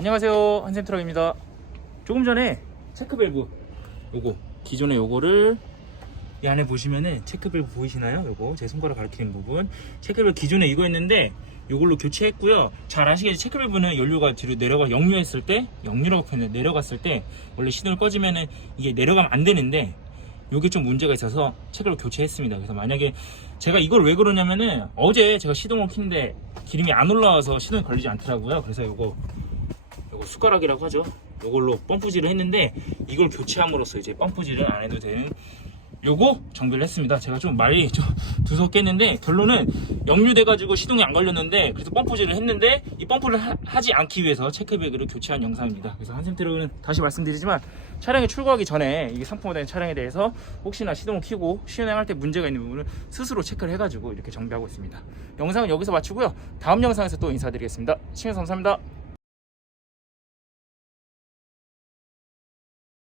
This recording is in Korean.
안녕하세요 한샘트럭입니다 조금 전에 체크밸브 요거 기존의 요거를 이 안에 보시면은 체크밸브 보이시나요? 요거 제 손가락 가리키는 부분 체크밸브 기존에 이거였는데 요걸로 교체했고요 잘 아시겠지 체크밸브는 연료가 뒤로 내려가 역류했을 때 역류라고 표현해 내려갔을 때 원래 시동을 꺼지면은 이게 내려가면 안 되는데 요게 좀 문제가 있어서 체크를 교체했습니다. 그래서 만약에 제가 이걸 왜 그러냐면은 어제 제가 시동을 켰는데 기름이 안 올라와서 시동이 걸리지 않더라고요. 그래서 요거 요거 숟가락이라고 하죠. 요걸로 펌프질을 했는데 이걸 교체함으로써 이제 펌프질을 안 해도 되는 요거 정비를 했습니다. 제가 좀 말이 좀 두껍게 했는데 결론은 역류돼가지고 시동이 안 걸렸는데 그래서 펌프질을 했는데 이 펌프를 하, 지 않기 위해서 체크백을 교체한 영상입니다. 그래서 한샘트럭은 다시 말씀드리지만 차량에 출고하기 전에 이게 상품화된 차량에 대해서 혹시나 시동을 켜고 시운행할 때 문제가 있는 부분을 스스로 체크를 해가지고 이렇게 정비하고 있습니다. 영상은 여기서 마치고요. 다음 영상에서 또 인사드리겠습니다. 시청해주셔서 감사합니다.